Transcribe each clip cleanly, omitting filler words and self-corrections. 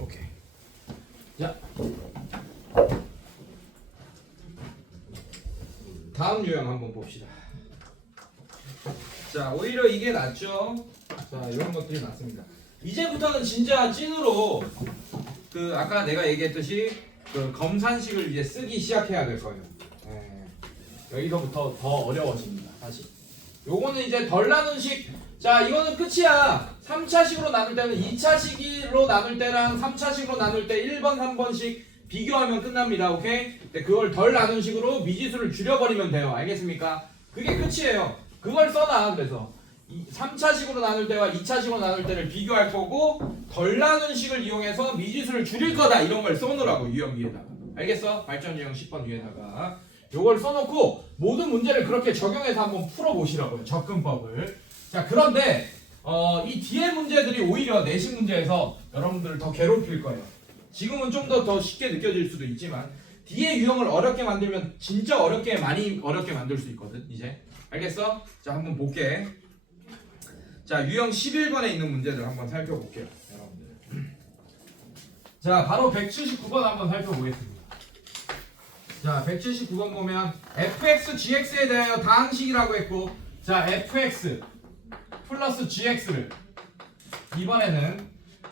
오케이. 자, 다음 유형 한번 봅시다. 자, 오히려 이게 낫죠. 자, 이런 것들이 낫습니다. 이제부터는 진짜 찐으로 그 아까 내가 얘기했듯이 그 검산식을 이제 쓰기 시작해야 될 거예요. 여기서부터 더 어려워집니다. 다시. 요거는 이제 덜 나눈 식. 자, 이거는 끝이야. 3차식으로 나눌 때는 2차식으로 나눌 때랑 3차식으로 나눌 때 1번, 3번씩 비교하면 끝납니다. 오케이? 근데 그걸 덜 나눈 식으로 미지수를 줄여버리면 돼요. 알겠습니까? 그게 끝이에요. 그걸 써놔. 그래서 3차식으로 나눌 때와 2차식으로 나눌 때를 비교할 거고 덜 나눈 식을 이용해서 미지수를 줄일 거다. 이런 걸 써놓으라고 유형 위에다가. 알겠어? 발전 유형 10번 위에다가. 요걸 써놓고 모든 문제를 그렇게 적용해서 한번 풀어보시라고요. 접근법을. 자, 그런데 이 뒤에 문제들이 오히려 내신 문제에서 여러분들을 더 괴롭힐 거예요. 지금은 좀 더 쉽게 느껴질 수도 있지만 뒤에 유형을 어렵게 만들면 진짜 많이 어렵게 만들 수 있거든. 이제 알겠어? 자, 한번 볼게. 자, 유형 11번에 있는 문제들 한번 살펴볼게요, 여러분들. 자, 바로 179번 한번 살펴보겠습니다. 자, 179번 보면 fx, gx에 대하여 다항식이라고 했고, 자, fx 플러스 gx를 이번에는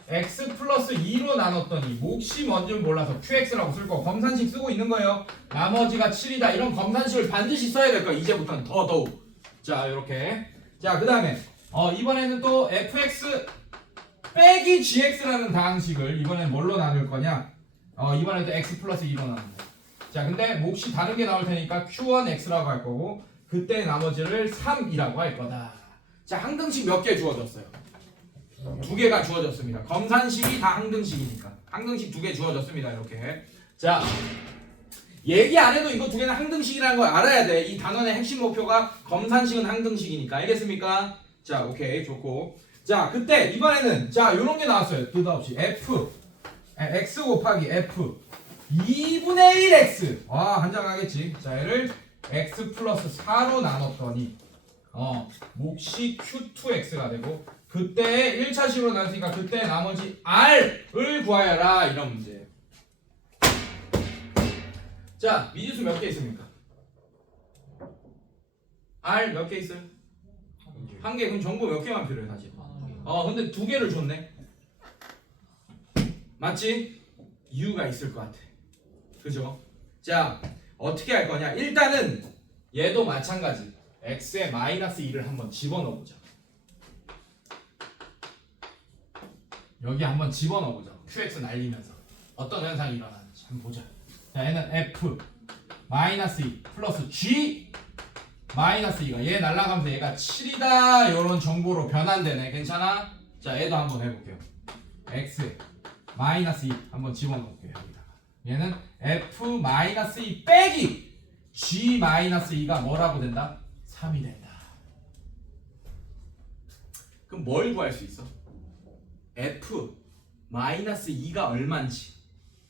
x 플러스 2로 나눴더니 몫이 뭔지 몰라서 qx라고 쓸 거고 검산식 쓰고 있는 거예요. 나머지가 7이다. 이런 검산식을 반드시 써야 될 거야. 이제부터는 더더욱. 자, 이렇게. 자, 그 다음에 이번에는 또 fx 빼기 gx라는 다항식을 이번엔 뭘로 나눌 거냐? 이번에도 x 플러스 2로 나눈 거야. 자, 근데 몫이 다른 게 나올 테니까 q1x라고 할 거고 그때 나머지를 3이라고 할 거다. 자, 항등식 몇 개 주어졌어요? 2개가 주어졌습니다. 검산식이 다 항등식이니까 항등식 2개 주어졌습니다. 이렇게. 자, 얘기 안 해도 이거 2개는 항등식이라는 걸 알아야 돼. 이 단원의 핵심 목표가 검산식은 항등식이니까. 알겠습니까? 자, 오케이, 좋고. 자, 그때 이번에는 자, 요런 게 나왔어요. 느닷없이 x 곱하기 f 2분의 1x. 한장하겠지. 자, 얘를 x 플러스 4로 나눴더니 몫이 q2x가 되고 그때 1차식으로 나눴으니까 그때 나머지 r을 구하여라. 이런 문제예요. 자, 미지수 몇 개 있습니까? r 몇 개 있어요? 1개. 그럼 정보 몇 개만 필요해 사실. 근데 2개를 줬네. 맞지? 이유가 있을 것 같아. 그죠? 자, 어떻게 할 거냐? 일단은 얘도 마찬가지. x에 마이너스 2를 한번 집어넣어보자. 여기 한번 집어넣어보자. qx 날리면서 어떤 현상이 일어나는지 한번 보자. 자, 얘는 f 마이너스 2 플러스 g 마이너스 2가 얘 날라가면서 얘가 7이다 이런 정보로 변환되네. 괜찮아? 자, 얘도 한번 해볼게요. x 마이너스 2 한번 집어넣을게요. 여기다가 얘는 f 마이너스 2 빼기 g 마이너스 2가 뭐라고 된다? 3이 된다. 그럼 뭘 구할 수 있어? f 마이너스 2가 얼마인지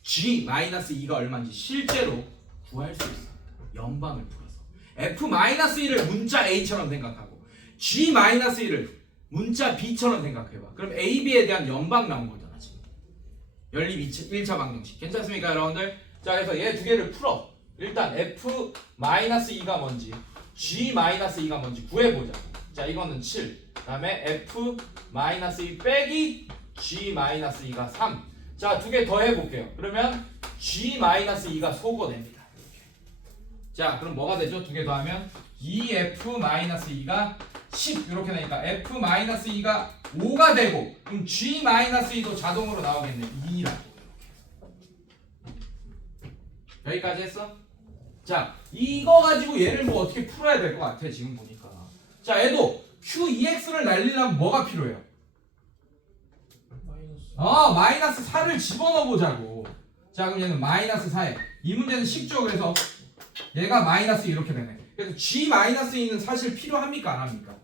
g 마이너스 2가 얼마인지 실제로 구할 수 있어. 연방을 풀어서 f 마이너스 2를 문자 a처럼 생각하고 g 마이너스 2를 문자 b처럼 생각해봐. 그럼 a, b에 대한 연방 나온 거잖아 지금. 연립 1차 방정식. 괜찮습니까 여러분들? 자, 그래서 얘 2개를 풀어. 일단 f 마이너스 2가 뭔지 g 마이너스 2가 뭔지 구해보자. 자, 이거는 7. 그 다음에 f 마이너스 2 빼기 g 마이너스 2가 3. 자, 2개 더 해볼게요. 그러면 g 마이너스 2가 소거됩니다. 자, 그럼 뭐가 되죠? 2개 더 하면 2f 마이너스 2가 10 이렇게 되니까 f 마이너스 2가 5가 되고 그럼 g 마이너스 2도 자동으로 나오겠네. 2라고. 여기까지 했어? 자, 이거 가지고 얘를 뭐 어떻게 풀어야 될 것 같아 지금 보니까. 자, 얘도 q2x를 날리려면 뭐가 필요해요? 마이너스 4를 집어넣어 보자고. 자, 그럼 얘는 마이너스 4에 이 문제는 쉽죠. 그래서 얘가 마이너스 이렇게 되네. 그래서 g 마이너스 2는 사실 필요합니까 안 합니까?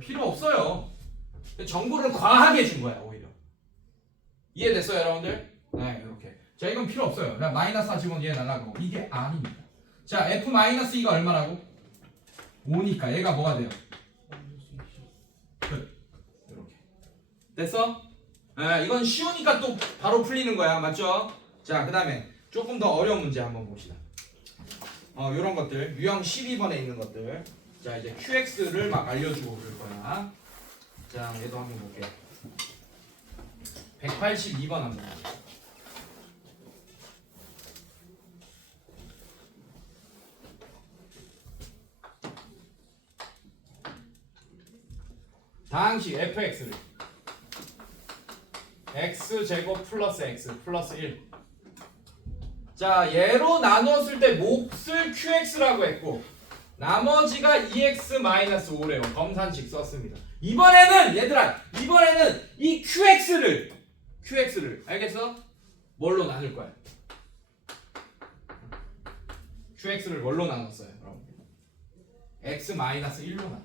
필요 없어요. 정보를 과하게 준 거야 오히려. 이해됐어요 여러분들? 네, 이렇게. 자, 이건 필요 없어요. 그냥 마이너스 4 집어넣으면 얘 날라가고 이게 아닙니다. 자, f 마이너스 2가 얼마라고? 5니까 얘가 뭐가 돼요? 끝. 이렇게. 됐어? 이건 쉬우니까 또 바로 풀리는 거야. 맞죠? 자, 그 다음에 조금 더 어려운 문제 한번 봅시다. 요런 것들, 유형 12번에 있는 것들. 자, 이제 QX를 막 알려주고 그럴 거야. 자, 얘도 한번 볼게. 182번 한번 볼게. 다항식 fx를 x제곱 플러스 x 플러스 1. 자, 얘로 나눴을 때 몫을 qx라고 했고 나머지가 2x-5래요. 검산식 썼습니다. 이번에는 얘들아, 이번에는 이 qx를 알겠어? 뭘로 나눌 거야? qx를 뭘로 나눴어요? 여러분? x-1로 나눠.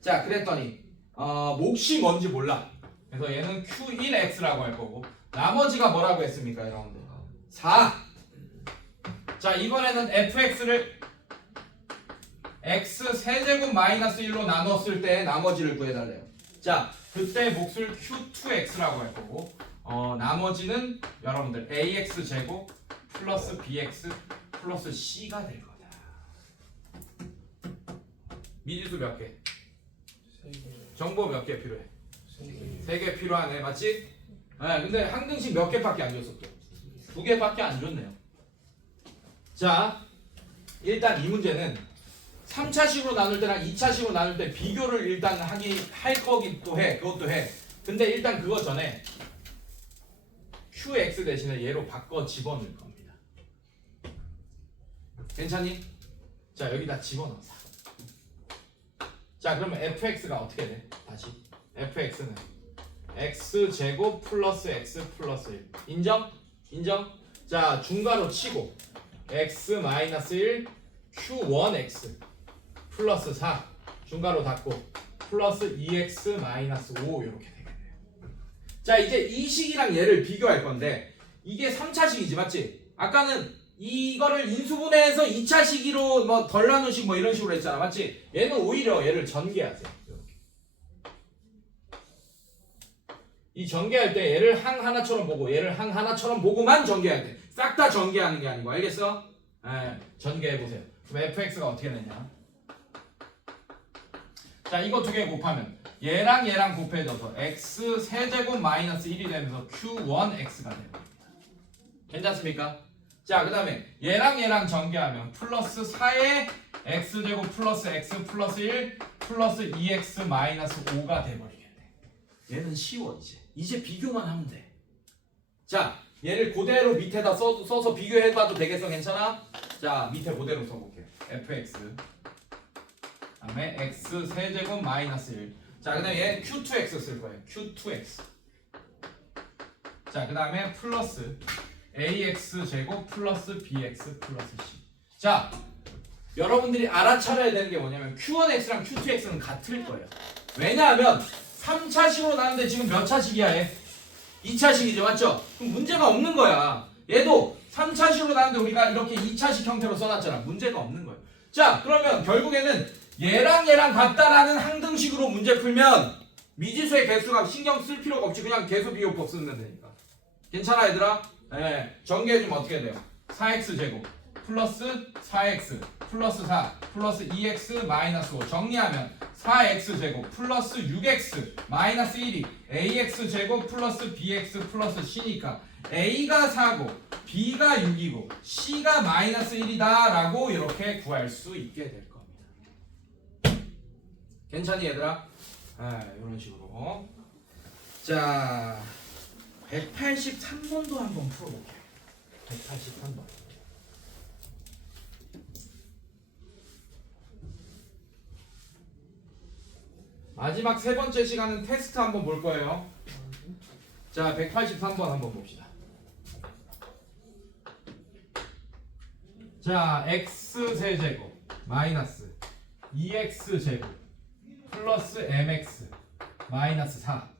자, 그랬더니 몫이 뭔지 몰라. 그래서 얘는 q1x라고 할 거고 나머지가 뭐라고 했습니까, 여러분들? 4. 자, 이번에는 fx를 x 세제곱 마이너스 1로 나눴을 때 나머지를 구해달래요. 자, 그때 몫을 q2x라고 할 거고 나머지는 여러분들 ax 제곱 플러스 bx 플러스 c가 될 거다. 미지수 몇 개? 정보 몇 개 필요해? 3개 필요하네. 맞지? 네, 근데 항등식 몇 개밖에 안 줬어 또? 2개밖에 안 줬네요. 자, 일단 이 문제는 3차식으로 나눌 때랑 2차식으로 나눌 때 비교를 일단 할 거기도 해. 그것도 해. 근데 일단 그거 전에 QX 대신에 얘로 바꿔 집어넣을 겁니다. 괜찮니? 자, 여기다 집어넣어. 자, 그러면 fx가 어떻게 돼? 다시 fx는 x제곱 플러스 x 플러스 1. 인정? 인정? 자, 중괄호 치고 x-1 q1x 플러스 4 중괄호 닫고 플러스 2x-5 이렇게 되겠네요. 자, 이제 이 식이랑 얘를 비교할 건데 이게 3차식이지, 맞지? 아까는 이거를 인수분해해서 2차식으로 뭐 덜 나눈 식 뭐 이런 식으로 했잖아, 맞지? 얘는 오히려 얘를 전개하세요. 이렇게. 이 전개할 때 얘를 항 하나처럼 보고 얘를 항 하나처럼 보고만 전개해야 돼. 싹 다 전개하는 게 아니고, 알겠어? 전개해보세요. 그럼 fx가 어떻게 되냐? 자, 이거 두 개 곱하면 얘랑 얘랑 곱해져서 x 세제곱 마이너스 1이 되면서 q1x가 됩니다. 괜찮습니까? 자, 그 다음에 얘랑 얘랑 전개하면 플러스 4의 x제곱 플러스 x 플러스 1 플러스 2x 마이너스 5가 돼버리겠네. 얘는 쉬워. 이제 비교만 하면 돼. 자, 얘를 그대로 밑에다 써서 비교해봐도 되겠어? 괜찮아? 자, 밑에 그대로 써볼게요. fx 다음에 x 세제곱 마이너스 1. 자, 그 다음에 얘 q2x 쓸 거예요. q2x. 자, 그 다음에 플러스 ax 제곱 플러스 bx 플러스 c. 자, 여러분들이 알아차려야 되는 게 뭐냐면 q1x랑 q2x는 같을 거예요. 왜냐하면 3차식으로 나는데 지금 몇 차식이야 얘? 2차식이죠, 맞죠? 그럼 문제가 없는 거야. 얘도 3차식으로 나는데 우리가 이렇게 2차식 형태로 써놨잖아. 문제가 없는 거예요. 자, 그러면 결국에는 얘랑 얘랑 같다라는 항등식으로 문제 풀면 미지수의 개수가 신경 쓸 필요가 없지. 그냥 개수 비교법 쓰면 되니까. 괜찮아, 얘들아? 네, 전개해주면 어떻게 돼요? 4x 제곱 플러스 4x 플러스 4 플러스 2x 마이너스 5 정리하면 4x 제곱 플러스 6x 마이너스 1이 ax 제곱 플러스 bx 플러스 c니까 a가 4고 b가 6이고 c가 마이너스 1이다 라고 이렇게 구할 수 있게 될 겁니다. 괜찮니, 얘들아? 이런 식으로. 자, 183번도 한번 풀어볼게요. 183번. 마지막 세 번째 시간은 테스트 한번 볼 거예요. 자, 183번 한번 봅시다. 자, x 세제곱 마이너스 2x 제곱 플러스 mx 마이너스 4.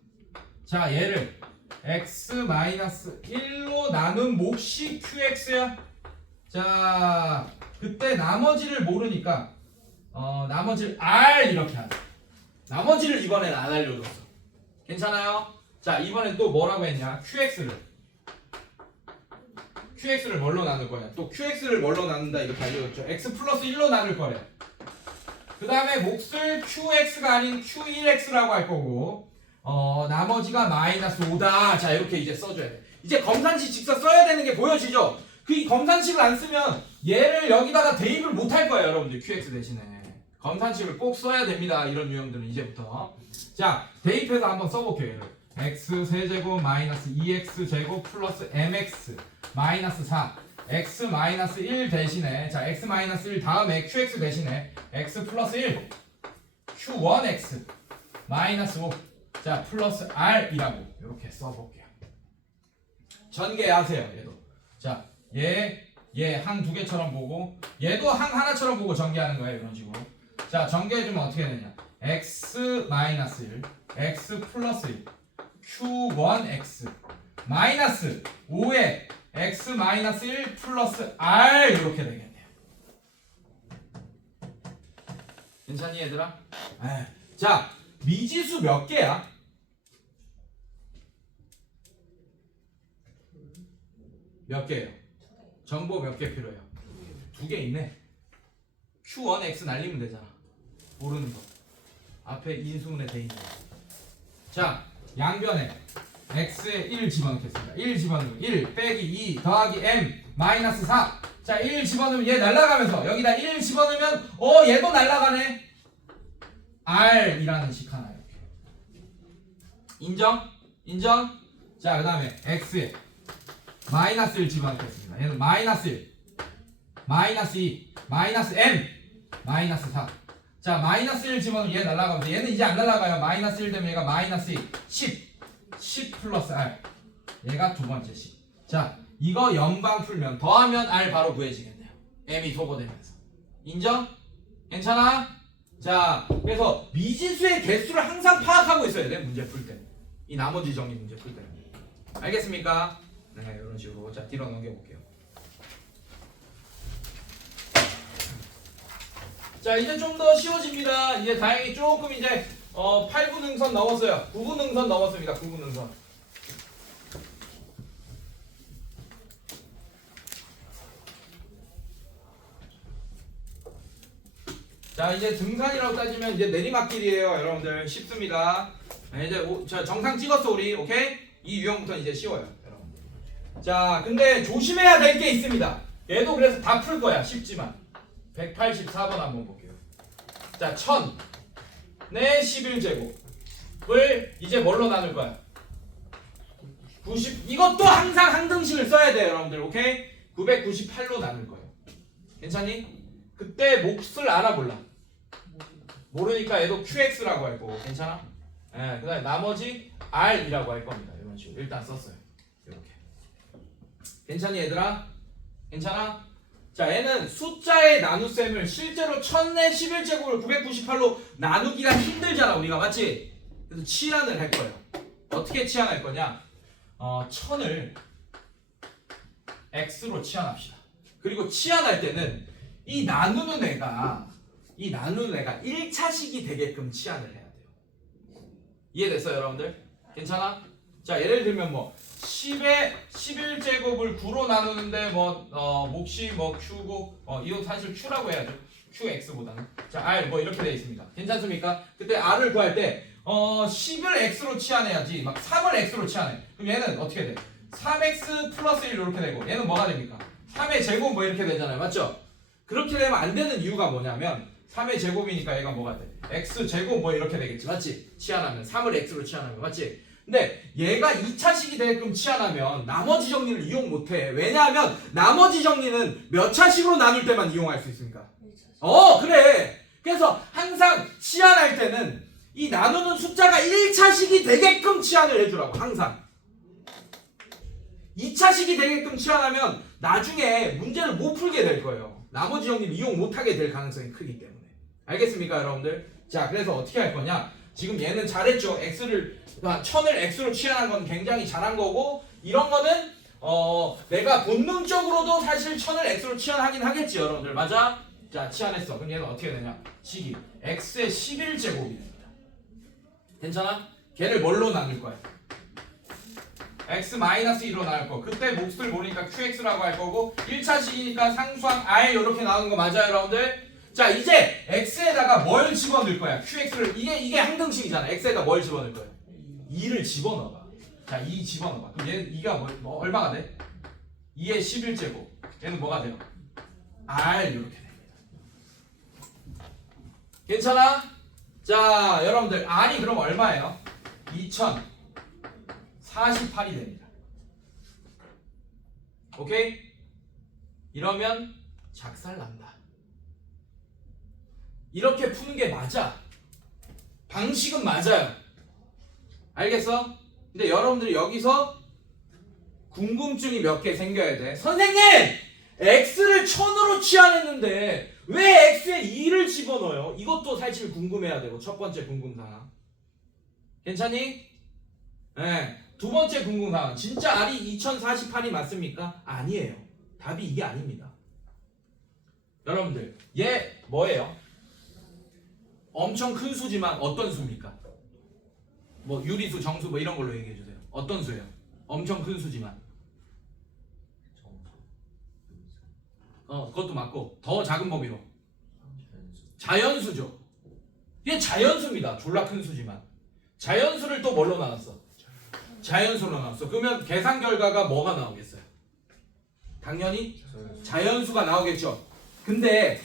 자, 얘를 x 마이너스 1로 나눈 몫이 qx야. 자, 그때 나머지를 모르니까 나머지를 r 이렇게 하자. 나머지를 이번엔 안 알려줬어. 괜찮아요? 자, 이번엔 또 뭐라고 했냐? QX를 뭘로 나눌 거냐? 또 QX를 뭘로 나눈다 이렇게 알려줬죠. X 플러스 1로 나눌 거래. 그 다음에 몫을 QX가 아닌 Q1X라고 할 거고, 나머지가 마이너스 5다. 자, 이렇게 이제 써줘야 돼. 이제 검산식 직사 써야 되는 게 보여지죠? 그 검산식을 안 쓰면 얘를 여기다가 대입을 못 할 거예요, 여러분들. QX 대신에. 검산식을 꼭 써야 됩니다. 이런 유형들은 이제부터. 자, 대입해서 한번 써볼게요. 얘를. x 세제곱 마이너스 2x 제곱 플러스 mx 마이너스 4 x 마이너스 1 대신에 자 x 마이너스 1 다음에 qx 대신에 x 플러스 1 q1x 마이너스 5 자 플러스 r이라고 이렇게 써볼게요. 전개하세요. 얘도 자 얘 항 두 개처럼 보고 얘도 항 하나처럼 보고 전개하는 거예요. 이런 식으로. 자 전개해주면 어떻게 되냐 x 마이너스 1 x 플러스 1 q1x 마이너스 5에 x 마이너스 1 플러스 r 이렇게 되겠네요. 괜찮니 얘들아? 자 미지수 몇 개야? 몇 개예요? 정보 몇 개 필요해요? 2개 있네. q1x 날리면 되잖아. 모르는 거 앞에 인수분해 돼 있는 거. 자 양변에 x에 1 집어넣겠습니다. 1 집어넣으면 1 빼기 2 더하기 m 마이너스 4. 자 1 집어넣으면 얘 날아가면서 여기다 1 집어넣으면 얘도 날아가네. r이라는 식 하나 이렇게. 인정? 인정? 자 그 다음에 x에 마이너스 1 집어넣겠습니다. 얘는 마이너스 1 마이너스 2 마이너스 m 마이너스 4. 자 마이너스 1 집어넣으면 얘 날아가면서 얘는 이제 안 날아가요. 마이너스 1 되면 얘가 마이너스 2 10 플러스 r 얘가 두 번째 식. 자 이거 연방 풀면 더하면 r 바로 구해지겠네요. m이 소거되면서. 인정? 괜찮아? 자 그래서 미지수의 개수를 항상 파악하고 있어야 돼. 문제 풀 때. 이 나머지 정리 문제 풀 때. 알겠습니까? 네 이런 식으로. 자 뒤로 넘겨볼게요. 자 이제 좀 더 쉬워집니다. 이제 다행히 조금 이제 8분 능선 넘었어요. 9분 능선 넘었습니다. 9분 능선. 자 이제 등산이라고 따지면 이제 내리막길이에요. 여러분들 쉽습니다. 이제 정상 찍었어 우리. 오케이? 이 유형부터 이제 쉬워요. 여러분들. 자 근데 조심해야 될 게 있습니다. 얘도 그래서 다 풀 거야. 쉽지만 184번 한번 볼게요. 자 1000 내 11제곱을 이제 뭘로 나눌 거야? 90 이것도 항상 항등식을 써야 돼요 여러분들. 오케이? 998로 나눌 거예요. 괜찮니? 그때 몫을 알아볼라. 모르니까 얘도 QX라고 할 거고. 괜찮아? 그 다음에 나머지 R이라고 할 겁니다. 이런 식으로 일단 썼어요. 이렇게. 괜찮니 얘들아? 괜찮아? 자 얘는 숫자의 나눗셈을 실제로 1000의 11제곱을 998로 나누기가 힘들잖아 우리가. 맞지? 그래서 치환을 할 거예요. 어떻게 치환할 거냐? 1000을 x로 치환합시다. 그리고 치환할 때는 이 나누는 애가 1차식이 되게끔 치환을 해야 돼요. 이해됐어요 여러분들? 괜찮아? 자 예를 들면 뭐 10의 11제곱을 9로 나누는데 몫이 q고 이거 사실 q라고 해야죠. qx보다는. 자 r 뭐 이렇게 되어 있습니다. 괜찮습니까? 그때 r을 구할 때 10을 x로 치환해야지. 막 3을 x로 치환해. 그럼 얘는 어떻게 돼? 3x 플러스 1 이렇게 되고 얘는 뭐가 됩니까? 3의 제곱 뭐 이렇게 되잖아요. 맞죠? 그렇게 되면 안 되는 이유가 뭐냐면 3의 제곱이니까 얘가 뭐가 돼? x 제곱 뭐 이렇게 되겠지. 맞지? 치환하면 3을 x로 치환하면. 맞지? 근데 얘가 2차식이 되게끔 치환하면 나머지 정리를 이용 못해. 왜냐하면 나머지 정리는 몇 차식으로 나눌 때만 이용할 수 있으니까. 그래. 그래서 항상 치환할 때는 이 나누는 숫자가 1차식이 되게끔 치환을 해주라고. 항상 2차식이 되게끔 치환하면 나중에 문제를 못 풀게 될 거예요. 나머지 정리를 이용 못하게 될 가능성이 크기 때문에. 알겠습니까 여러분들? 자 그래서 어떻게 할 거냐. 지금 얘는 잘했죠. 1000을 x로 치환한 건 굉장히 잘한 거고, 이런 거는 내가 본능적으로도 사실 1000을 x로 치환하긴 하겠지 여러분들. 맞아? 자 치환했어. 그럼 얘는 어떻게 되냐? 식이 x의 11제곱이 됩니다. 괜찮아? 걔를 뭘로 나눌 거야? x-1로 나눌 거. 그때 몫을 모르니까 qx라고 할 거고 1차식이니까 상수항 r 이렇게 나오는 거 맞아요, 여러분들? 자, 이제 x에다가 뭘 집어넣을 거야? qx를 이게 항등식이잖아. x에다 뭘 집어넣을 거야? 2를 집어넣어봐. 자, 2 집어넣어봐. 그럼 얘는 2가 뭐 얼마가 돼? 2의 11제곱. 얘는 뭐가 돼요? r 이렇게 됩니다. 괜찮아? 자, 여러분들 r이 그럼 얼마예요? 2048이 됩니다. 오케이? 이러면 작살난다. 이렇게 푸는 게 맞아. 방식은 맞아요. 알겠어? 근데 여러분들이 여기서 궁금증이 몇 개 생겨야 돼. 선생님! x를 1000으로 치환했는데 왜 x에 2를 집어넣어요? 이것도 사실 궁금해야 되고 첫 번째 궁금사항. 괜찮니? 네. 두 번째 궁금사항. 진짜 r이 2048이 맞습니까? 아니에요. 답이 이게 아닙니다. 여러분들 얘 뭐예요? 엄청 큰 수지만 어떤 수입니까? 뭐 유리수, 정수 뭐 이런 걸로 얘기해 주세요. 어떤 수예요? 엄청 큰 수지만. 그것도 맞고 더 작은 범위로. 자연수죠. 이게 자연수입니다. 졸라 큰 수지만. 자연수를 또 뭘로 나눴어? 자연수로 나눴어. 그러면 계산 결과가 뭐가 나오겠어요? 당연히 자연수가 나오겠죠. 근데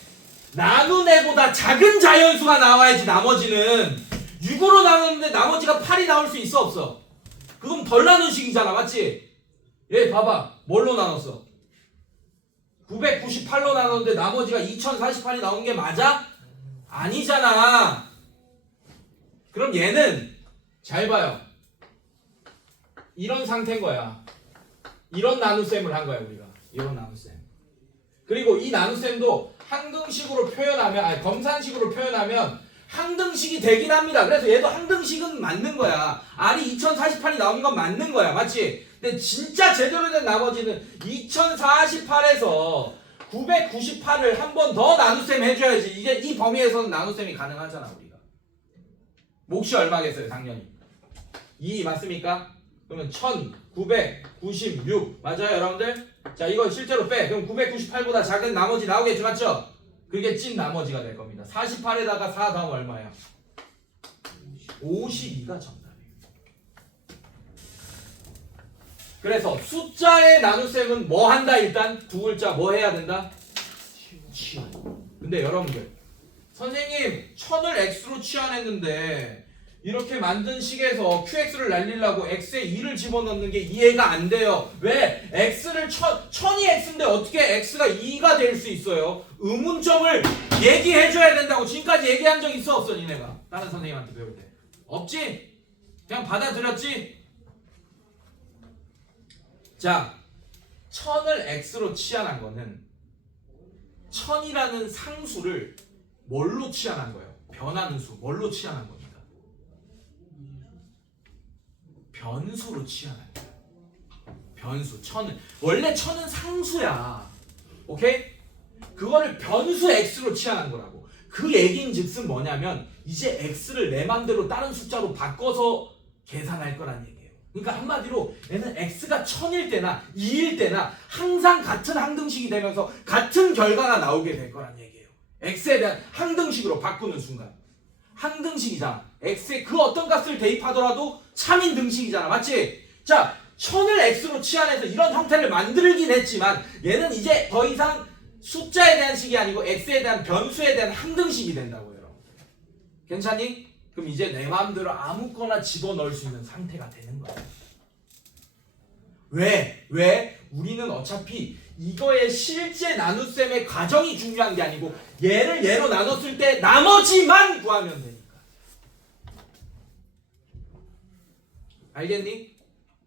나눈 애보다 작은 자연수가 나와야지. 나머지는 6으로 나눴는데 나머지가 8이 나올 수 있어 없어? 그건 덜 나눈 식이잖아. 맞지? 얘 봐봐. 뭘로 나눴어? 998로 나눴는데 나머지가 2048이 나온 게 맞아? 아니잖아. 그럼 얘는 잘 봐요. 이런 상태인 거야. 이런 나눗셈을 한 거야 우리가. 이런 나눗셈. 그리고 이 나눗셈도 항등식으로 표현하면, 아니 검산식으로 표현하면 항등식이 되긴 합니다. 그래서 얘도 항등식은 맞는 거야. r이 2048이 나오는 건 맞는 거야. 맞지? 근데 진짜 제대로 된 나머지는 2048에서 998을 한 번 더 나눗셈 해줘야지. 이게 이 범위에서는 나눗셈이 가능하잖아 우리가. 몫이 얼마겠어요? 당연히 2 맞습니까? 그러면 1996 맞아요 여러분들? 자, 이거 실제로 빼. 그럼 998보다 작은 나머지 나오겠죠. 맞죠? 그게 찐 나머지가 될 겁니다. 48에다가 4 다음 얼마예요? 52가 정답이에요. 그래서 숫자의 나눗셈은 뭐 한다? 일단 두 글자 뭐 해야 된다? 치환. 근데 여러분들 선생님 1000을 x로 치환했는데 이렇게 만든 식에서 qx를 날리려고 x에 2를 집어넣는 게 이해가 안 돼요. 왜? x를 1000이 x인데 어떻게 x가 2가 될 수 있어요? 의문점을 얘기해줘야 된다고 지금까지 얘기한 적 있어 없어 니네가? 다른 선생님한테 배울 때 없지? 그냥 받아들였지? 자, 1000을 x로 치환한 거는 1000이라는 상수를 뭘로 치환한 거예요? 변하는 수 뭘로 치환한 겁니까? 변수로 치환한 거야. 변수 1000은 원래 1000은 상수야. 오케이? 그거를 변수 x로 치환한 거라고. 그 얘기인즉슨 뭐냐면 이제 x를 내 맘대로 다른 숫자로 바꿔서 계산할 거란 얘기예요. 그러니까 한마디로 얘는 x가 1000일 때나 2일 때나 항상 같은 항등식이 되면서 같은 결과가 나오게 될 거란 얘기예요. x에 대한 항등식으로 바꾸는 순간. 항등식이잖아. x에 그 어떤 값을 대입하더라도 참인 등식이잖아. 맞지? 자, 1000을 x로 치환해서 이런 형태를 만들긴 했지만 얘는 이제 더 이상 숫자에 대한 식이 아니고 x에 대한 변수에 대한 항등식이 된다고요. 괜찮니? 그럼 이제 내 마음대로 아무거나 집어넣을 수 있는 상태가 되는 거야. 왜? 우리는 어차피 이거의 실제 나눗셈의 과정이 중요한 게 아니고 얘를 얘로 나눴을 때 나머지만 구하면 되니까. 알겠니?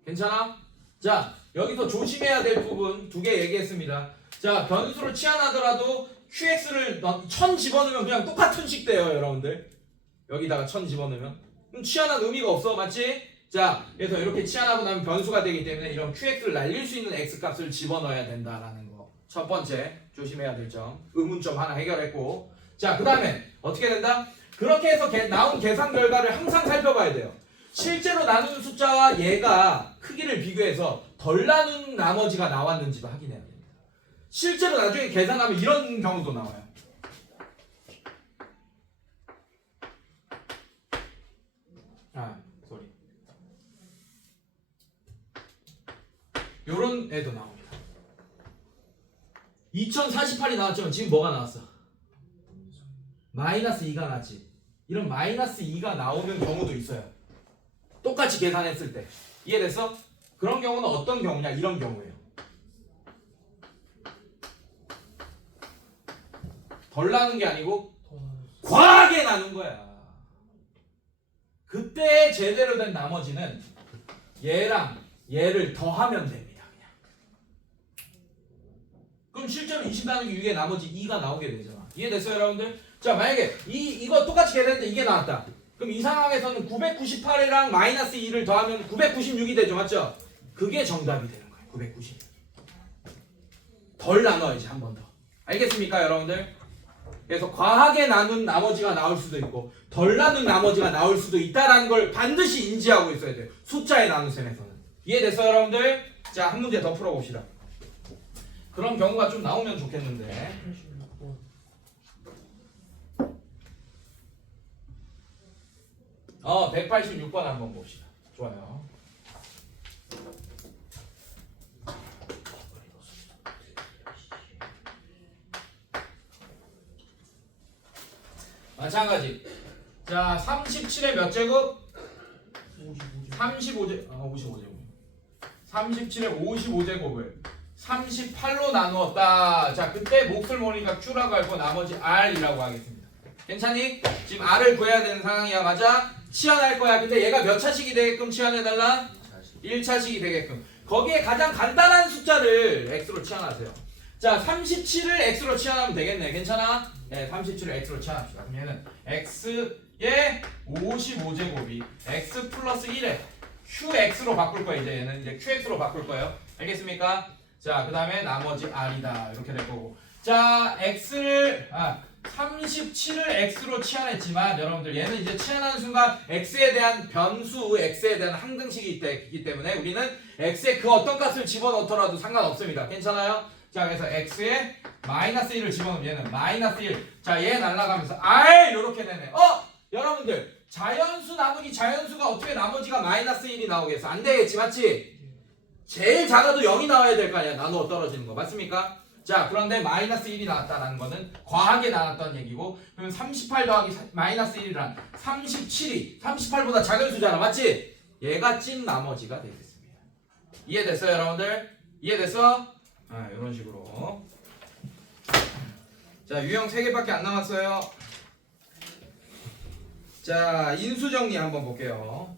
괜찮아? 자, 여기서 조심해야 될 부분 두 개 얘기했습니다. 자, 변수를 치환하더라도 qx를 1000 집어넣으면 그냥 똑같은 식 돼요 여러분들. 여기다가 1000 집어넣으면 그럼 치환한 의미가 없어. 맞지? 자, 그래서 이렇게 치환하고 나면 변수가 되기 때문에 이런 qx를 날릴 수 있는 x값을 집어넣어야 된다라는 거. 첫 번째 조심해야 될 점. 의문점 하나 해결했고. 자, 그 다음에 어떻게 된다? 그렇게 해서 나온 계산 결과를 항상 살펴봐야 돼요. 실제로 나누는 숫자와 얘가 크기를 비교해서 덜 나눈 나머지가 나왔는지도 확인해야 됩니다. 실제로 나중에 계산하면 이런 경우도 나와요. 소리. 요런 애도 나옵니다. 2048이 나왔지만 지금 뭐가 나왔어? 마이너스 2가 나왔지. 이런 마이너스 2가 나오는 경우도 있어요. 똑같이 계산했을 때. 이해됐어? 그런 경우는 어떤 경우냐? 이런 경우예요. 덜 나눈 게 아니고 과하게 나눈 거야. 그때 제대로 된 나머지는 얘랑 얘를 더하면 됩니다. 그냥. 그럼 실제로 20 나누기 6에 나머지 2가 나오게 되잖아. 이해됐어요, 여러분들? 자, 만약에 이거 똑같이 계산했는데 이게 나왔다. 그럼 이 상황에서는 998이랑 마이너스 2를 더하면 996이 되죠, 맞죠? 그게 정답이 되는 거예요. 996. 덜 나눠야지, 한 번 더. 알겠습니까, 여러분들? 그래서 과하게 나눈 나머지가 나올 수도 있고 덜 나눈 나머지가 나올 수도 있다라는 걸 반드시 인지하고 있어야 돼요. 숫자의 나눗셈에서는. 이해됐어요, 여러분들? 자, 한 문제 더 풀어봅시다. 그런 경우가 좀 나오면 좋겠는데. 186번 한번 봅시다. 좋아요. 마찬가지. 자, 37의 몇 제곱? 35제곱. 37의 55제곱을 38로 나누었다. 자, 그때 몫을 모으니까 Q라고 할 거 나머지 R이라고 하겠습니다. 괜찮니? 지금 R을 구해야 되는 상황이야. 맞아? 치환할 거야. 근데 얘가 몇 차식이 되게끔 치환해달라? 1차식이 되게끔. 거기에 가장 간단한 숫자를 X로 치환하세요. 자, 37을 X로 치환하면 되겠네. 괜찮아? 네, 37을 X로 치환합시다. 그럼 얘는 X의 55제곱이 X 플러스 1에 QX로 바꿀 거예요. 이제 얘는 이제 QX로 바꿀 거예요. 알겠습니까? 자, 그 다음에 나머지 R이다. 이렇게 될 거고. 자, 37을 X로 치환했지만 여러분들 얘는 이제 치환하는 순간 X에 대한 변수, X에 대한 항등식이 있기 때문에 우리는 X에 그 어떤 값을 집어넣더라도 상관없습니다. 괜찮아요? 자, 그래서 X에 마이너스 1을 집어넣으면 얘는 마이너스 1. 자, 얘 날라가면서 R 요렇게 되네. 여러분들 자연수 나누기 자연수가 어떻게 나머지가 마이너스 1이 나오겠어? 안 되겠지, 맞지? 제일 작아도 0이 나와야 될 거 아니야. 나누어 떨어지는 거. 맞습니까? 자, 그런데 마이너스 1이 나왔다는 거는 과하게 나왔다는 얘기고, 그럼 38 더하기 마이너스 1이란 37이 38보다 작은 수잖아. 맞지? 얘가 찐 나머지가 되겠습니다. 이해됐어요, 여러분들? 이해됐어? 이런 식으로. 자, 유형 3개밖에 안 남았어요. 자, 인수정리 한번 볼게요.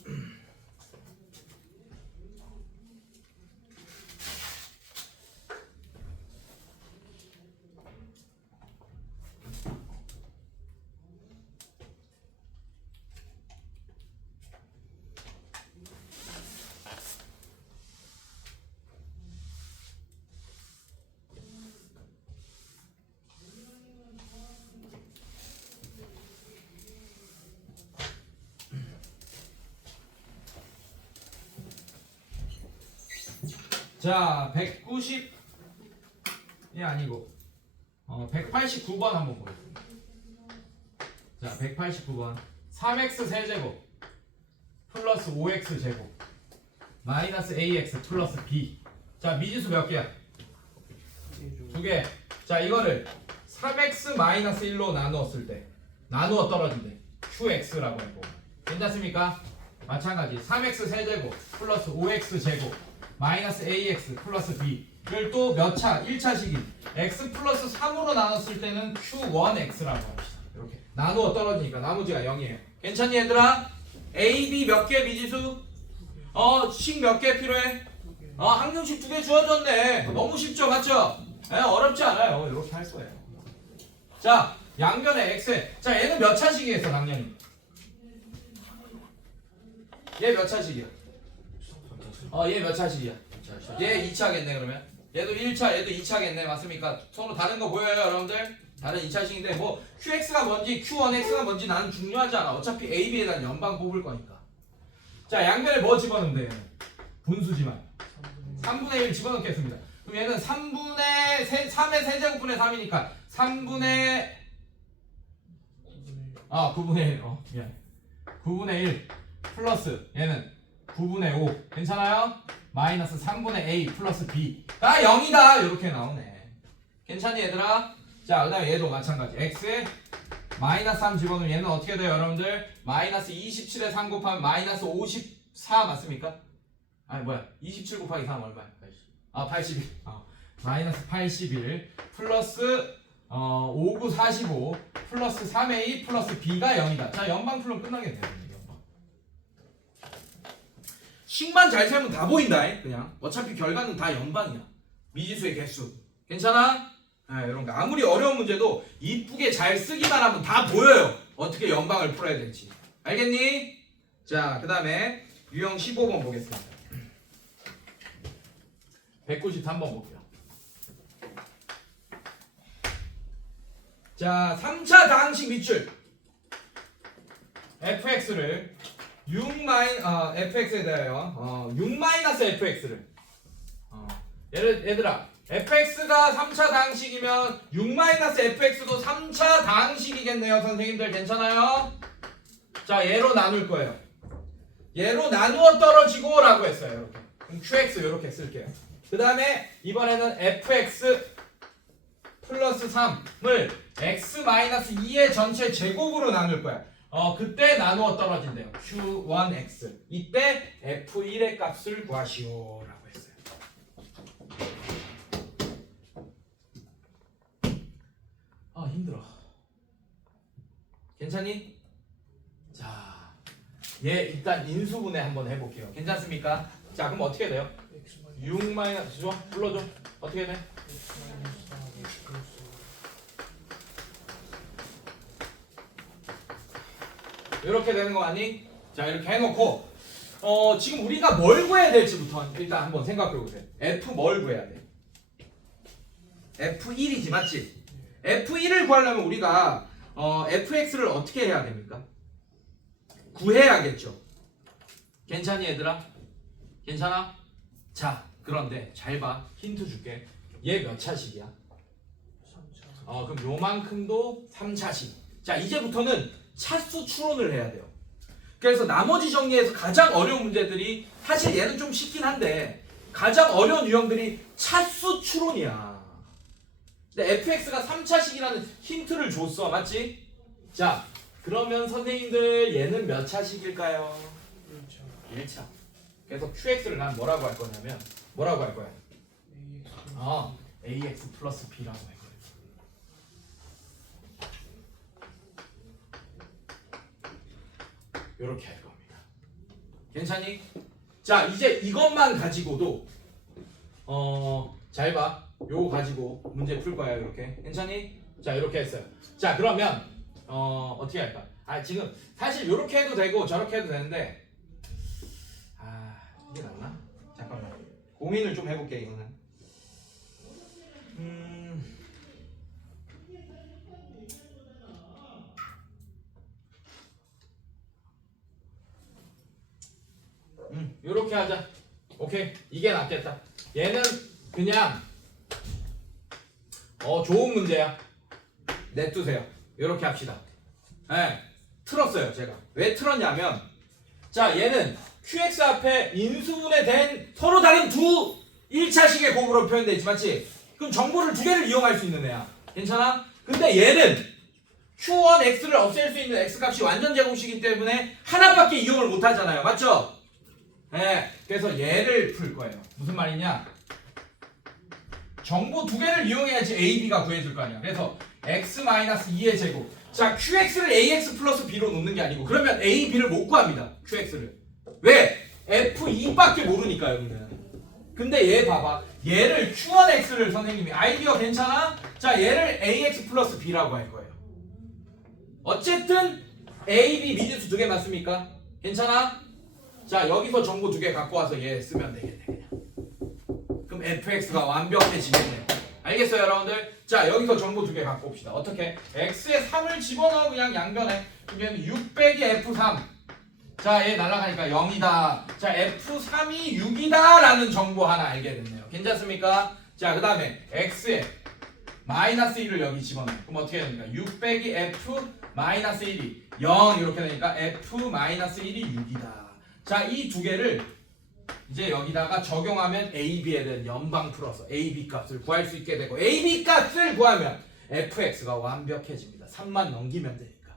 자, 190이 아니고 189번 한번 보겠습니다. 자, 189번 3x 세제곱 플러스 5x 제곱 마이너스 ax 플러스 b. 자, 미지수 몇 개야? 2개. 자, 이거를 3x 마이너스 1로 나누었을 때 나누어 떨어질 때 qx라고 했고, 괜찮습니까? 마찬가지 3x 세제곱 플러스 5x 제곱 마이너스 ax 플러스 b를 또 몇 차? 1차식인 x 플러스 3으로 나눴을 때는 q1x라고 합시다. 이렇게 나누어 떨어지니까 나머지가 0이에요. 괜찮니, 얘들아? a, b 몇 개 미지수? 식 몇 개 필요해? 항등식 2개 주어졌네. 너무 쉽죠, 맞죠? 어렵지 않아요. 이렇게 할 거예요. 자, 양변에 x에. 자, 얘는 몇 차식이겠어, 당연히? 얘 몇 차식이야? 얘 몇 차식이야? 얘 2차겠네, 그러면. 얘도 1차, 얘도 2차겠네. 맞습니까? 서로 다른 거 보여요, 여러분들? 다른 2차식인데 뭐 QX가 뭔지 Q1X가 뭔지 나는 중요하지 않아. 어차피 A, B에 대한 연방 뽑을 거니까. 자 양변에 뭐 집어넣으면 돼요? 분수지만 3분의 1 집어넣겠습니다. 그럼 얘는 3분의 3제곱분의 3이니까 3분의 9분의 1 미안 9분의 1 플러스 얘는 9분의 5 괜찮아요? 마이너스 3분의 A 플러스 B가 0이다 이렇게 나오네. 괜찮니 얘들아? 자 그 다음에 얘도 마찬가지 x에 마이너스 3 집어넣으면 얘는 어떻게 돼요 여러분들? 마이너스 27에 3 곱하면 마이너스 54 맞습니까? 아니 뭐야 27 곱하기 3 얼마야? 81 마이너스 81 플러스 5, 9, 45 플러스 3a 플러스 b가 0이다. 자 연방풀면 끝나겠네요. 연방. 식만 잘 세면 다 보인다. 그냥 어차피 결과는 다 연방이야. 미지수의 개수. 괜찮아? 이런 거 아무리 어려운 문제도 이쁘게 잘 쓰기만 하면 다 보여요. 어떻게 연방을 풀어야 될지. 알겠니? 자 그 다음에 유형 15번 보겠습니다. 193번 볼게요. 자 3차 다항식 밑줄 fx를 6-fx에 대하여 6-fx를 얘들아 fx가 3차 다항식이면 6-fx도 3차 다항식이겠네요. 선생님들 괜찮아요? 자 얘로 나눌 거예요. 얘로 나누어 떨어지고 라고 했어요. 이렇게. 그럼 qx 이렇게 쓸게요. 그 다음에 이번에는 fx 플러스 3을 x-2의 전체 제곱으로 나눌 거야. 그때 나누어 떨어진대요. q1x. 이때 f1의 값을 구하시오 라고 했어요. 힘들어. 괜찮니? 자, 얘 일단 인수분해 한번 해볼게요. 괜찮습니까? 자, 그럼 어떻게 돼요? 6 마이너스 좋아? 불러줘. 어떻게 돼? 이렇게 되는 거 아니? 자 이렇게 해놓고 지금 우리가 뭘 구해야 될지부터 일단 한번 생각해 보세요. F 뭘 구해야 돼? F1이지 맞지? F1을 구하려면 우리가 fx를 어떻게 해야 됩니까? 구해야겠죠. 괜찮니 얘들아? 괜찮아? 자 그런데 잘 봐. 힌트 줄게. 얘 몇 차식이야? 3차. 그럼 요만큼도 3차식. 자 이제부터는 차수 추론을 해야 돼요. 그래서 나머지 정리해서 가장 어려운 문제들이 사실 얘는 좀 쉽긴 한데 가장 어려운 유형들이 차수 추론이야. 근데 fx가 3차식이라는 힌트를 줬어. 맞지? 자 그러면 선생님들 얘는 몇 차식일까요? 1차. 그래서 qx를 난 뭐라고 할 거냐면 뭐라고 할 거야? ax 플러스 b라고 할 거야. 이렇게 할 겁니다. 괜찮니? 자 이제 이것만 가지고도 잘 봐. 요거 가지고 문제 풀 거야. 이렇게 괜찮니? 자 이렇게 했어요. 자 그러면 어떻게 할까? 지금 사실 이렇게 해도 되고 저렇게 해도 되는데 이게 낫나? 잠깐만 고민을 좀 해볼게. 이거는 요렇게 하자. 오케이 이게 낫겠다. 얘는 그냥 좋은 문제야. 냅두세요. 요렇게 합시다. 틀었어요 제가. 왜 틀었냐면 자 얘는 qx 앞에 인수분해된 서로 다른 두 1차식의 곱으로 표현되어 있지 맞지? 그럼 정보를 두 개를 이용할 수 있는 애야. 괜찮아? 근데 얘는 q1x를 없앨 수 있는 x값이 완전 제곱이기 때문에 하나밖에 이용을 못 하잖아요. 맞죠? 그래서 얘를 풀 거예요. 무슨 말이냐? 정보 두 개를 이용해야지 a, b가 구해줄 거 아니야. 그래서 x-2의 제곱. 자, qx를 ax 플러스 b로 놓는 게 아니고 그러면 a, b를 못 구합니다. qx를. 왜? f2밖에 모르니까 여기는. 근데 얘 봐봐. 얘를 q1x를 선생님이 아이디어 괜찮아? 자, 얘를 ax 플러스 b라고 할 거예요. 어쨌든 a, b 미지수 두 개 맞습니까? 괜찮아? 자 여기서 정보 두 개 갖고 와서 얘 쓰면 되겠네 그냥. 그럼 fx가 완벽해지겠네. 알겠어요 여러분들? 자 여기서 정보 두 개 갖고 옵시다. 어떻게? x에 3을 집어넣어 그냥 양변에. 그럼 얘는 6 빼기 f3. 자, 얘 날아가니까 0이다. 자, F3이 6이다 라는 정보 하나 알게 됐네요. 괜찮습니까? 자, 그 다음에 X에 마이너스 1을 여기 집어넣어요. 그럼 어떻게 됩니까? 6 빼기 F 마이너스 1이 0 이렇게 되니까 F 마이너스 1이 6이다. 자, 이 두 개를 이제 여기다가 적용하면 AB에 대한 연방 풀어서 AB 값을 구할 수 있게 되고 AB 값을 구하면 FX가 완벽해집니다. 3만 넘기면 되니까.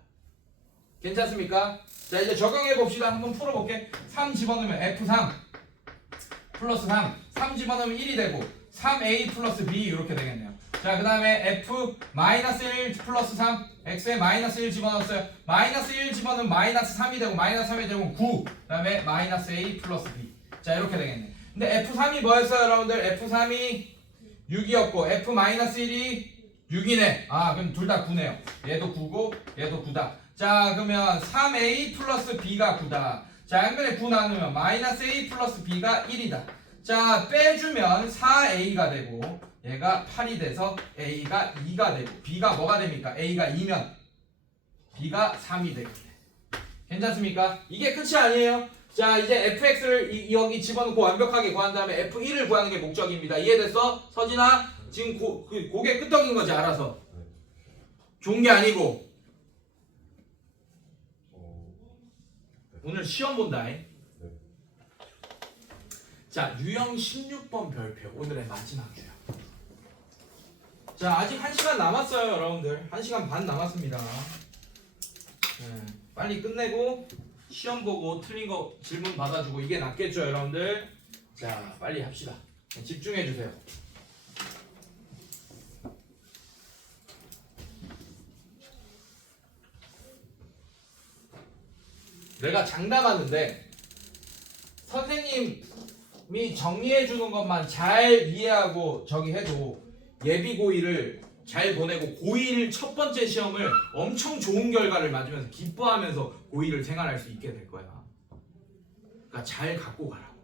괜찮습니까? 자, 이제 적용해 봅시다. 한번 풀어볼게. 3 집어넣으면 F3 플러스 3 집어넣으면 1이 되고 3A 플러스 B 이렇게 되겠네요. 자, 그 다음에 F 마이너스 1 플러스 3 X에 마이너스 1 집어넣었어요. 마이너스 1 집어넣으면 마이너스 3이 되고 마이너스 3이 되고 9 그 다음에 마이너스 A 플러스 B. 자, 이렇게 되겠네. 근데 F3이 뭐였어요 여러분들? F3이 6이었고 F 마이너스 1이 6이네. 아, 그럼 둘 다 9네요. 얘도 9고 얘도 9다. 자, 그러면 3A 플러스 B가 9다. 자, 양변에 9 나누면 마이너스 A 플러스 B가 1이다. 자, 빼주면 4A가 되고 얘가 8이 돼서 A가 2가 되고 B가 뭐가 됩니까? A가 2면 B가 3이 되겠네. 괜찮습니까? 이게 끝이 아니에요. 자, 이제 fx를 여기 집어넣고 완벽하게 구한 다음에 f1을 구하는 게 목적입니다. 이해됐어? 서진아? 지금 고개 끄덕인 거지 알아서. 좋은 게 아니고. 오늘 시험 본다. 자, 유형 16번 별표 오늘의 마지막 주야. 자, 아직 1시간 남았어요 여러분들. 1시간 반 남았습니다. 네, 빨리 끝내고 시험 보고 틀린 거 질문 받아주고 이게 낫겠죠 여러분들. 자, 빨리 합시다. 집중해 주세요. 내가 장담하는데 선생님이 정리해 주는 것만 잘 이해하고 저기 해도 예비 고1을 잘 보내고 고1 첫 번째 시험을 엄청 좋은 결과를 맞으면서 기뻐하면서 고1을 생활할 수 있게 될 거야. 그러니까 잘 갖고 가라고.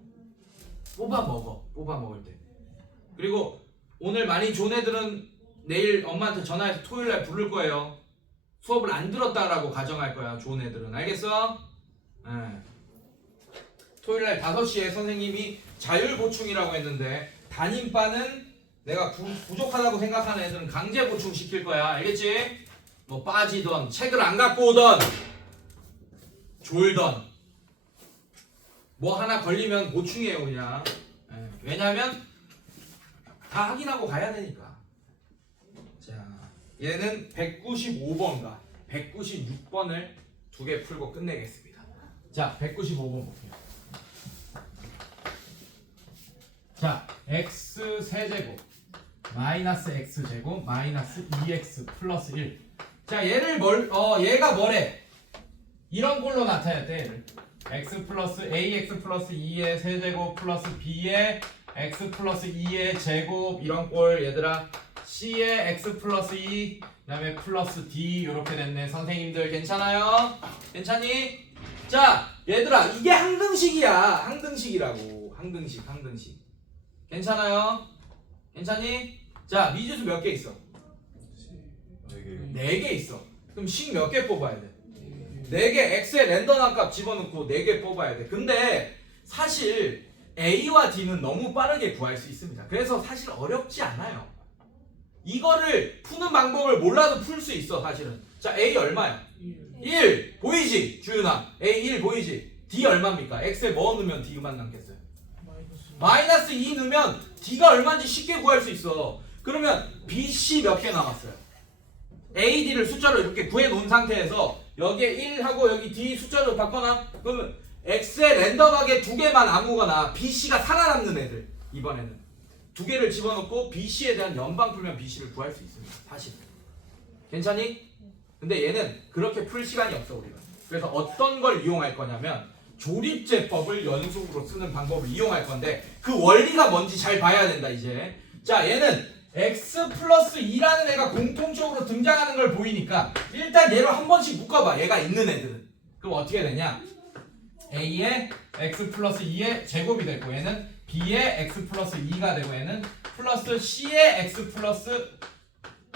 뽑아 먹을 때. 그리고 오늘 많이 좋은 애들은 내일 엄마한테 전화해서 토요일날 부를 거예요. 수업을 안 들었다라고 가정할 거야. 좋은 애들은. 알겠어? 네. 토요일날 5시에 선생님이 자율 보충이라고 했는데 담임반은 내가 부족하다고 생각하는 애들은 강제 보충 시킬 거야. 알겠지? 뭐 빠지던 책을 안 갖고 오던 졸던 뭐 하나 걸리면 보충이에요 그냥. 왜냐면 다 확인하고 가야 되니까. 자, 얘는 195번과 196번을 두 개 풀고 끝내겠습니다. 자, 195번 볼게요. 자, x 세제곱 마이너스 x제곱 마이너스 2x 플러스 1. 자, 얘를 얘가 뭐래? 이런 꼴로 나타냈대. 얘를 x 플러스 ax 플러스 2의 세제곱 플러스 b의 x 플러스 2의 제곱 이런 꼴. 얘들아, c의 x 플러스 2 그 다음에 플러스 d 이렇게 됐네. 선생님들 괜찮아요? 괜찮니? 자, 얘들아, 이게 항등식이야. 항등식이라고. 항등식. 괜찮아요? 괜찮니? 자, 미지수 몇 개 있어? 4개 있어. 그럼 식 몇 개 뽑아야 돼? 4개. x의 랜덤한 값 집어넣고 4개 뽑아야 돼. 근데 사실 a와 d는 너무 빠르게 구할 수 있습니다. 그래서 사실 어렵지 않아요. 이거를 푸는 방법을 몰라도 풀 수 있어 사실은. 자, a 얼마야? 1 보이지? 주윤아, a 1 보이지? d 얼마입니까? x에 뭐 넣으면 d만 남겠어요? 마이너스 2 넣으면 d가 얼마인지 쉽게 구할 수 있어. 그러면 bc 몇 개 남았어요? a, d를 숫자로 이렇게 구해 놓은 상태에서 여기에 1하고 여기 d 숫자로 바꿔놔. 그러면 x에 랜덤하게 2개만 아무거나 bc가 살아남는 애들 이번에는 2개를 집어넣고 bc에 대한 연방 풀면 bc를 구할 수 있습니다. 사실. 괜찮니? 근데 얘는 그렇게 풀 시간이 없어 우리가. 그래서 어떤 걸 이용할 거냐면 조립제법을 연속으로 쓰는 방법을 이용할 건데 그 원리가 뭔지 잘 봐야 된다 이제. 자, 얘는 x 플러스 2라는 애가 공통적으로 등장하는 걸 보이니까 일단 얘로 한 번씩 묶어봐. 얘가 있는 애들은. 그럼 어떻게 되냐? a의 x 플러스 2의 제곱이 되고 얘는 b의 x 플러스 2가 되고 얘는 플러스 c의 x 플러스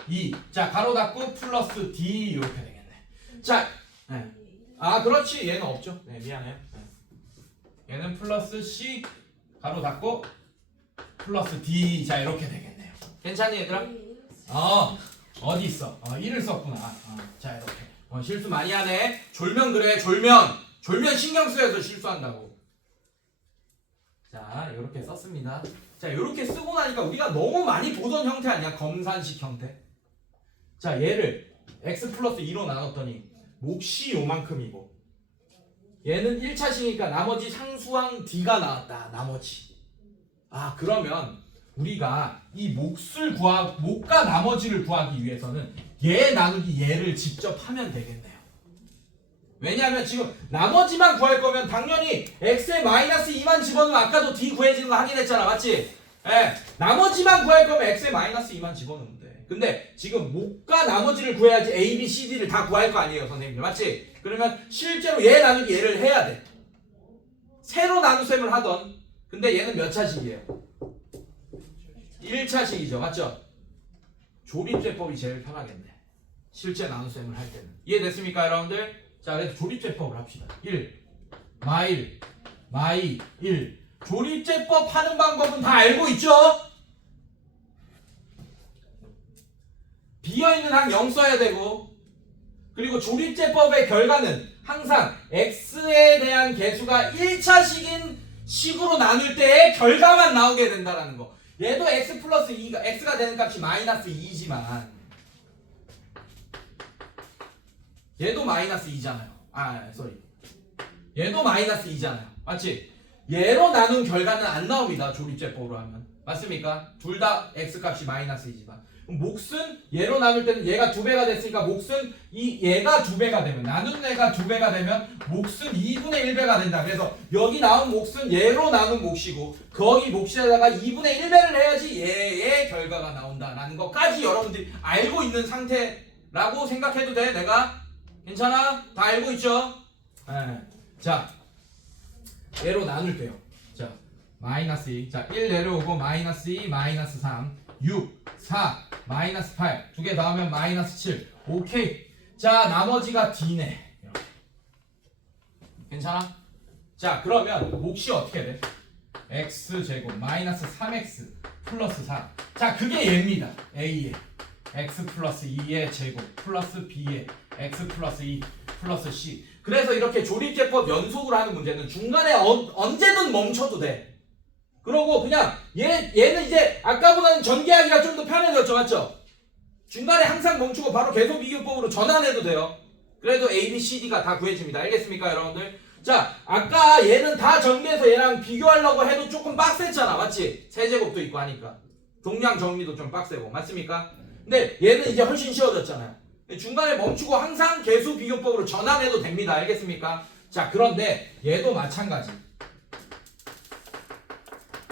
2. 자, 가로 닫고 플러스 d 이렇게 되겠네. 자, 아 그렇지 얘는 없죠. 네 미안해요. 네. 얘는 플러스 C 가로 닫고 플러스 D 자 이렇게 되겠네요. 괜찮니 얘들아? 어디 있어? 1을 썼구나. 자 이렇게 실수 많이 하네. 졸면 그래 졸면 신경 쓰여서 실수한다고. 자 이렇게 썼습니다. 자 이렇게 쓰고 나니까 우리가 너무 많이 보던 형태 아니야? 검산식 형태. 자 얘를 x 플러스 2로 나눴더니 몫이 요만큼이고 얘는 1차식이니까 나머지 상수항 D가 나왔다. 나머지. 아 그러면 우리가 이 몫과 나머지를 구하기 위해서는 얘 나누기 얘를 직접 하면 되겠네요. 왜냐하면 지금 나머지만 구할 거면 당연히 x에 마이너스 2만 집어넣으면 아까도 D 구해지는 거 확인했잖아. 맞지? 예, 나머지만 구할 거면 x에 마이너스 2만 집어넣으면 돼. 근데 지금 몫과 나머지를 구해야지 A, B, C, D를 다 구할 거 아니에요 선생님들. 맞지? 그러면 실제로 얘 나누기 얘를 해야 돼. 세로 나눗셈을 하던. 근데 얘는 몇 차식이에요? 1차식이죠. 맞죠? 조립제법이 제일 편하겠네. 실제 나눗셈을 할 때는. 이해됐습니까 여러분들? 자 그래서 조립제법을 합시다. 1 마일 1 조립제법 하는 방법은 다 알고 있죠? 비어있는 항 0 써야 되고 그리고 조립제법의 결과는 항상 x에 대한 개수가 1차식인 식으로 나눌 때의 결과만 나오게 된다는 거. 얘도 x 플러스 2가 x가 되는 값이 마이너스 2지만 얘도 마이너스 2잖아요. 얘도 마이너스 2잖아요. 맞지? 얘로 나눈 결과는 안 나옵니다. 조립제법으로 하면. 맞습니까? 둘 다 x 값이 마이너스 2지만 그럼 몫은 얘로 나눌 때는 얘가 2배가 됐으니까 몫은 얘가 2배가 되면 나눈 애가 2배가 되면 몫은 2분의 1배가 된다. 그래서 여기 나온 몫은 얘로 나눈 몫이고 거기 몫에다가 2분의 1배를 해야지 얘의 결과가 나온다라는 것까지 여러분들이 알고 있는 상태라고 생각해도 돼. 내가 괜찮아? 다 알고 있죠? 네. 자 얘로 나눌게요. 자 마이너스 2 자 1 내려오고 마이너스 2 마이너스 3 6 4 마이너스 8 두 개 더하면 마이너스 7 오케이. 자 나머지가 D네. 괜찮아? 자 그러면 몫이 어떻게 돼? x제곱 마이너스 3x 플러스 4 자 그게 얘입니다. A의 x 플러스 2의 제곱 플러스 B의 x 플러스 2 플러스 C. 그래서 이렇게 조립제법 연속으로 하는 문제는 중간에 언제든 멈춰도 돼. 그러고 그냥 얘는 이제 아까보다는 전개하기가 좀 더 편해졌죠. 맞죠? 중간에 항상 멈추고 바로 계속 비교법으로 전환해도 돼요. 그래도 A, B, C, D가 다 구해집니다. 알겠습니까 여러분들? 자 아까 얘는 다 전개해서 얘랑 비교하려고 해도 조금 빡셌잖아. 맞지? 세제곱도 있고 하니까 동량 정리도 좀 빡세고. 맞습니까? 근데 얘는 이제 훨씬 쉬워졌잖아요. 중간에 멈추고 항상 계수 비교법으로 전환해도 됩니다. 알겠습니까? 자 그런데 얘도 마찬가지.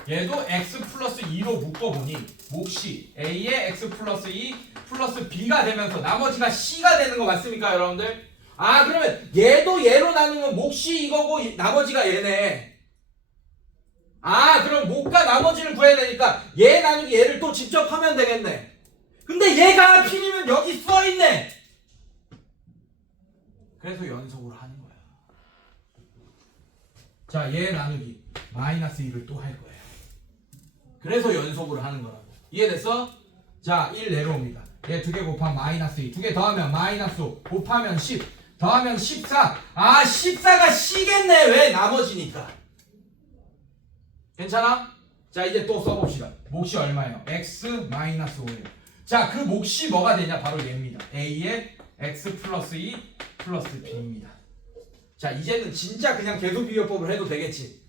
얘도 x 플러스 2로 묶어보니 몫이 a의 x 플러스 2 플러스 b가 되면서 나머지가 c가 되는 거 맞습니까 여러분들? 아 그러면 얘도 얘로 나누면 몫이 이거고 나머지가 얘네. 아 그럼 몫과 나머지를 구해야 되니까 얘 나누기 얘를 또 직접 하면 되겠네. 근데 얘가 하필이면 여기 써있네. 그래서 연속으로 하는 거야. 자 얘 나누기 마이너스 2를 또 할 거예요. 그래서 연속으로 하는 거라고. 이해됐어? 자 1 내려옵니다. 얘 2개 곱하면 마이너스 2 2개 더하면 마이너스 5 곱하면 10 더하면 14 아 14가 C겠네. 왜? 나머지니까. 괜찮아? 자 이제 또 써봅시다. 몫이 얼마예요? x 마이너스 5예요. 자 그 몫이 뭐가 되냐? 바로 얘입니다. a의 x 플러스 2 플러스 b입니다. 자 이제는 진짜 그냥 계속 비교법을 해도 되겠지.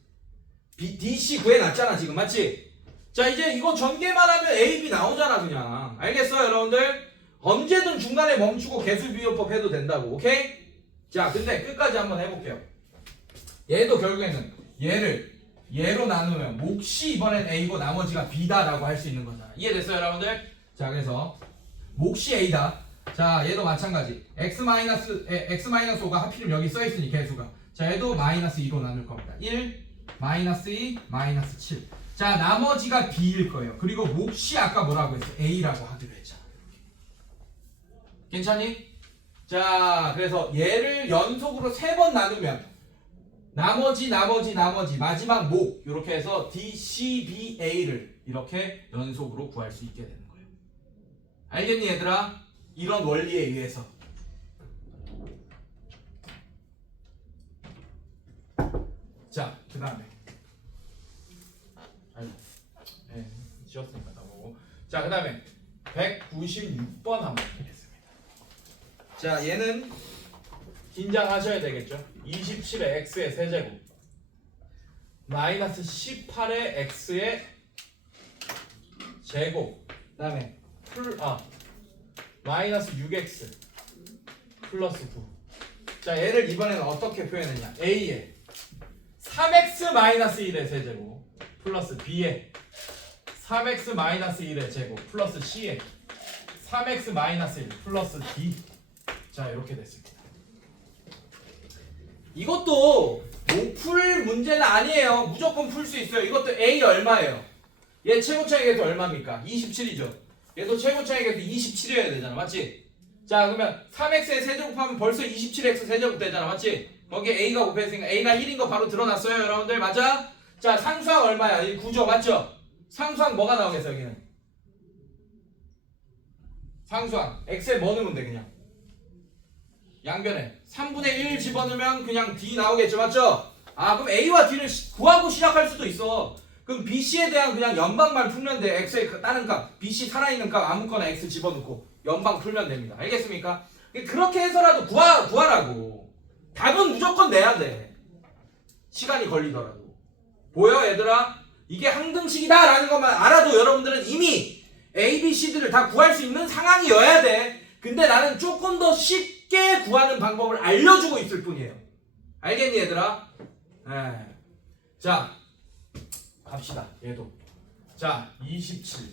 DC 구해놨잖아 지금. 맞지? 자 이제 이거 전개만 하면 A, B 나오잖아 그냥. 알겠어 여러분들? 언제든 중간에 멈추고 계수 비교법 해도 된다고. 오케이? 자 근데 끝까지 한번 해볼게요. 얘도 결국에는 얘로 나누면 몫이 이번엔 A고 나머지가 B다라고 할 수 있는 거잖아. 이해됐어요 여러분들? 자 그래서 몫이 A다. 자 얘도 마찬가지. x-5가 하필이면 여기 써있으니 개수가. 자 얘도 마이너스 2로 나눌 겁니다. 1 마이너스 2 마이너스 7. 자 나머지가 B일 거예요. 그리고 몫이 아까 뭐라고 했어? A라고 하기로 했잖아. 괜찮니? 자, 그래서 얘를 연속으로 3번 나누면 나머지 마지막 목 이렇게 해서 DCBA를 이렇게 연속으로 구할 수 있게 되는 거예요. 알겠니 얘들아? 이런 원리에 의해서. 자, 그 다음에 네, 지웠으니까 나오고. 자, 그 다음에 196번 한번 보겠습니다. 자, 얘는 긴장하셔야 되겠죠. 27의 x의 세제곱 마이너스 18의 x의 제곱 그 다음에 마이너스 6x 플러스 9. 자, 얘를 이번에는 어떻게 표현했냐. a의 3x 마이너스 1의 세제곱 플러스 b의 3x 마이너스 1의 제곱 플러스 c의 3x 마이너스 1 플러스 d. 자, 이렇게 됐습니다. 이것도 못 풀 문제는 아니에요. 무조건 풀 수 있어요. 이것도 a 얼마예요? 얘 최고차이계도 얼마입니까? 27이죠. 얘도 최고차이계도 27이어야 되잖아. 맞지? 자, 그러면 3x의 세제곱하면 벌써 27x 세제곱 되잖아. 맞지? 거기에 a가 곱했으니까 a가 1인 거 바로 드러났어요. 여러분들 맞아? 자, 상수항 얼마야? 이 9죠. 맞죠? 상수항 뭐가 나오겠어 여기는? 상수항 x에 뭐 넣으면 돼 그냥? 양변에 3분의 1 집어넣으면 그냥 d 나오겠죠. 맞죠? 아, 그럼 a와 d를 구하고 시작할 수도 있어. 그럼 bc에 대한 그냥 연방만 풀면 돼. x의 다른 값 bc 살아있는 값 아무거나 x 집어넣고 연방 풀면 됩니다. 알겠습니까? 그렇게 해서라도 구하라고. 답은 무조건 내야 돼. 시간이 걸리더라도. 보여 얘들아? 이게 항등식이다 라는 것만 알아도 여러분들은 이미 A, B, C들을 다 구할 수 있는 상황이어야 돼. 근데 나는 조금 더 쉽게 구하는 방법을 알려주고 있을 뿐이에요. 알겠니 얘들아? 네. 자, 갑시다. 얘도. 자, 27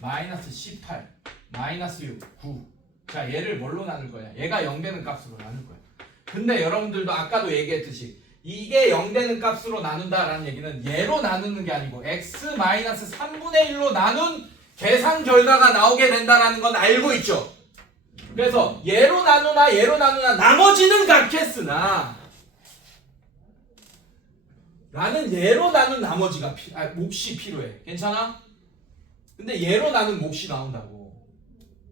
마이너스 18 마이너스 6 9. 자, 얘를 뭘로 나눌 거냐? 얘가 0 되는 값으로 나눌 거야. 근데 여러분들도 아까도 얘기했듯이 이게 0 되는 값으로 나눈다라는 얘기는 얘로 나누는 게 아니고 x 마이너스 3분의 1로 나눈 계산 결과가 나오게 된다라는 건 알고 있죠. 그래서 얘로 나누나 나머지는 같겠으나 나는 얘로 나눈 나머지가 몫이 필요해. 괜찮아? 근데 얘로 나눈 몫이 나온다고.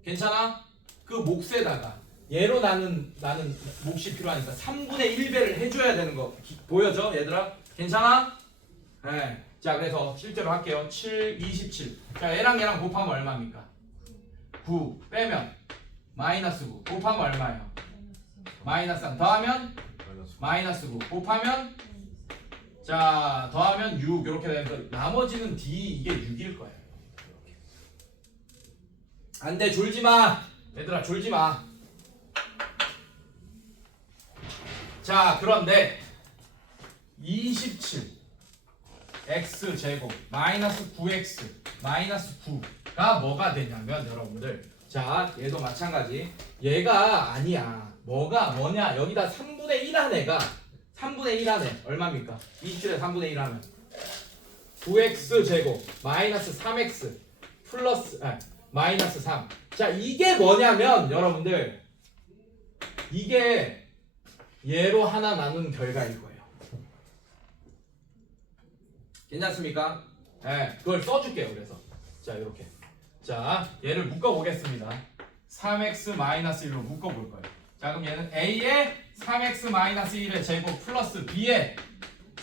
괜찮아? 그 몫에다가 얘로 나는 몫이 필요하니까 3분의 1배를 해줘야 되는 거 보여져 얘들아? 괜찮아? 네. 자, 그래서 실제로 할게요. 7, 27. 자, 얘랑 곱하면 얼마입니까? 9 빼면 마이너스 9 곱하면 얼마예요? 마이너스 3 더하면 마이너스 9 곱하면 자 더하면 6 이렇게 되면서 나머지는 D 이게 6일 거예요. 안돼 졸지마 얘들아 졸지마. 자, 그런데 27 x제곱 마이너스 9x 마이너스 9가 뭐가 되냐면 여러분들 자 얘도 마찬가지 얘가 아니야. 뭐냐 여기다 3분의 1 한 애가 3분의 1 한 애 얼마입니까? 27에 3분의 1 하면 9x제곱 마이너스 3x 플러스 마이너스 3. 자, 이게 뭐냐면 여러분들 이게 얘로 하나 나눈 결과일 거예요. 괜찮습니까? 네, 그걸 써줄게요. 그래서 자 이렇게 자 얘를 묶어보겠습니다. 3x-1로 묶어볼 거예요. 자, 그럼 얘는 a의 3x-1의 제곱 플러스 b의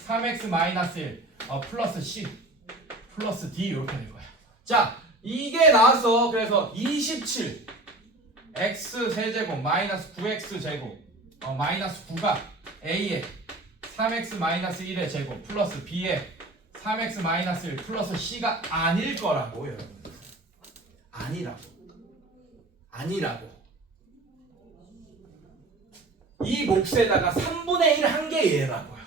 3x-1 플러스 c 플러스 d 이렇게 될 거예요. 자, 이게 나왔어. 그래서 27 x 세제곱 마이너스 9x 제곱 마이너스 9가 a의 3x-1의 제곱 플러스 b의 3x-1 플러스 c가 아닐 거라고 여러분. 아니라고. 이 몫에다가 3분의 1 한 게 얘라고요.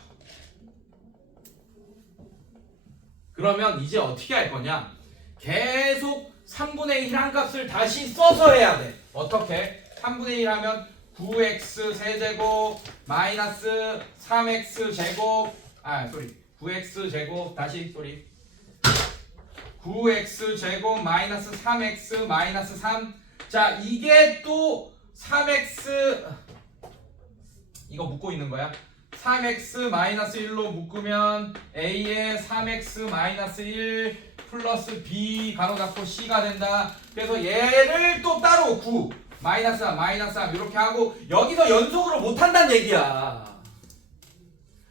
그러면 이제 어떻게 할 거냐? 계속 3분의 1 한 값을 다시 써서 해야 돼. 어떻게? 3분의 1 하면 9x 세제곱 마이너스 3x 제곱 9x 제곱 다시 9x 제곱 마이너스 3x 마이너스 3. 자, 이게 또 3x 이거 묶고 있는 거야. 3x 마이너스 1로 묶으면 a의 3x 마이너스 1 플러스 b 가로 닫고 c가 된다. 그래서 얘를 또 따로 9 마이너스 3 마이너스 3 이렇게 하고 여기서 연속으로 못한다는 얘기야.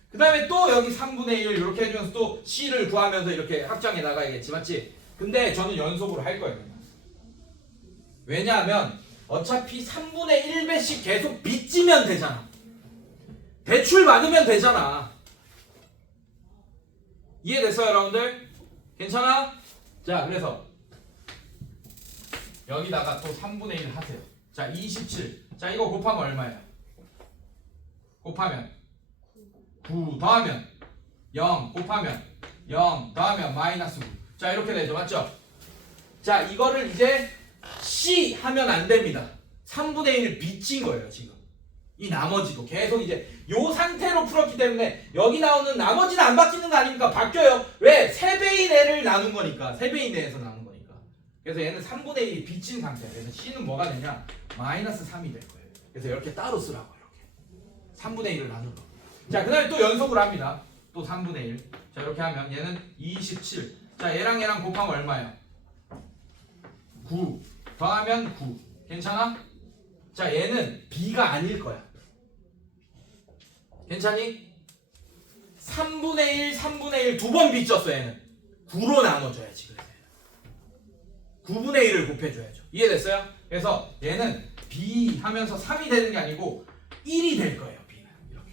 그 다음에 또 여기 3분의 1 이렇게 해주면서 또 c를 구하면서 이렇게 확장해 나가야겠지, 맞지? 근데 저는 연속으로 할 거예요. 왜냐하면 어차피 3분의 1배씩 계속 빚지면 되잖아. 대출 받으면 되잖아. 이해됐어요, 여러분들? 괜찮아? 자, 그래서 여기다가 또 3분의 1 하세요. 자, 27. 자, 이거 곱하면 얼마예요? 곱하면 9 더하면 0 곱하면 0 더하면 마이너스 9. 자, 이렇게 되죠, 맞죠? 자, 이거를 이제 C 하면 안 됩니다. 3분의 1 빚진 거예요, 지금. 이 나머지도 계속 이제 요 상태로 풀었기 때문에 여기 나오는 나머지는 안 바뀌는 거 아닙니까? 바뀌어요. 왜? 3배인 애를 나눈 거니까. 3배인 애에서 나눈 거니까. 그래서 얘는 3분의 1이 빚진 상태야. 그래서 C는 뭐가 되냐? 마이너스 3이 될 거예요. 그래서 이렇게 따로 쓰라고, 이렇게. 3분의 1을 나누는 거. 자, 그 다음에 또 연속으로 합니다. 또 3분의 1. 자, 이렇게 하면 얘는 27. 자, 얘랑 곱하면 얼마예요? 9 더하면 9. 괜찮아? 자, 얘는 B가 아닐 거야. 괜찮니? 3분의 1, 3분의 1 두 번 빚졌어, 얘는. 9로 나눠줘야지. 그래서 9분의 1을 곱해줘야죠. 이해됐어요? 그래서 얘는 B 하면서 3이 되는 게 아니고 1이 될 거예요, B는. 이렇게.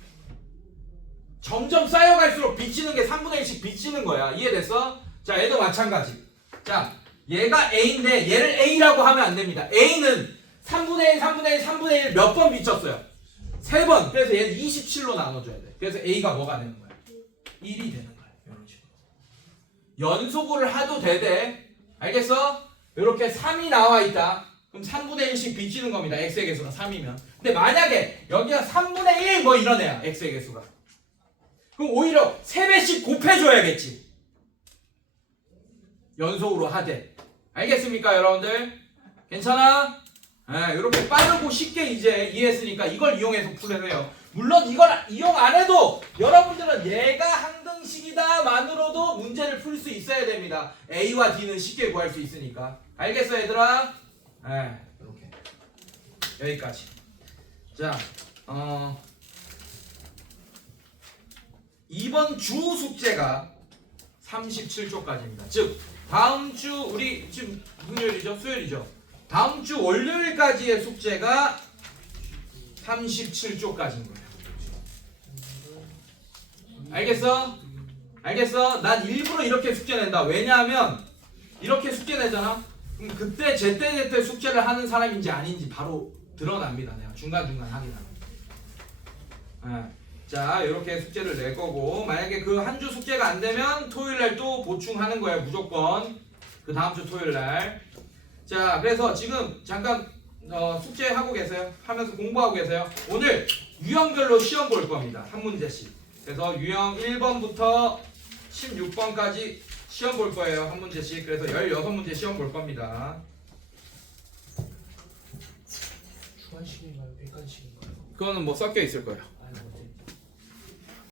점점 쌓여갈수록 빚지는 게 3분의 1씩 빚지는 거야. 이해됐어? 자, 얘도 마찬가지. 자, 얘가 A인데 얘를 A라고 하면 안 됩니다. A는 3분의 1, 3분의 1, 3분의 1 몇 번 빚졌어요? 3번. 그래서 얘는 27로 나눠줘야 돼. 그래서 A가 뭐가 되는 거야? 1이 되는 거야. 이런 식으로. 연속을 해도 돼. 알겠어? 이렇게 3이 나와 있다. 그럼 3분의 1씩 빚지는 겁니다. X의 개수가 3이면. 근데 만약에 여기가 3분의 1 뭐 이런 애야. X의 개수가. 그럼 오히려 3배씩 곱해줘야겠지. 연속으로 하되. 알겠습니까, 여러분들? 괜찮아? 네, 이렇게 빠르고 쉽게 이제 이해했으니까 이걸 이용해서 풀어내요. 물론 이걸 이용 안 해도 여러분들은 얘가 항등식이다만으로도 문제를 풀 수 있어야 됩니다. A와 D는 쉽게 구할 수 있으니까. 알겠어, 얘들아? 네, 이렇게 여기까지. 자, 2번 주 숙제가 37쪽까지입니다. 즉 다음 주 우리 지금 무슨 요일이죠? 수요일이죠? 다음 주 월요일까지의 숙제가 37쪽까지인 거예요. 알겠어? 알겠어? 난 일부러 이렇게 숙제 낸다. 왜냐하면 이렇게 숙제 내잖아? 그럼 그때 제때 숙제를 하는 사람인지 아닌지 바로 드러납니다. 내가 중간중간 확인하면. 네. 자, 이렇게 숙제를 낼 거고 만약에 그 한 주 숙제가 안 되면 토요일날 또 보충하는 거예요. 무조건. 그 다음 주 토요일날. 자, 그래서 지금 잠깐 숙제하고 계세요. 하면서 공부하고 계세요. 오늘 유형별로 시험 볼 겁니다. 한 문제씩. 그래서 유형 1번부터 16번까지 시험 볼 거예요. 한 문제씩. 그래서 16문제 시험 볼 겁니다. 주관식인가요? 객관식인가요? 그거는 뭐 섞여 있을 거예요.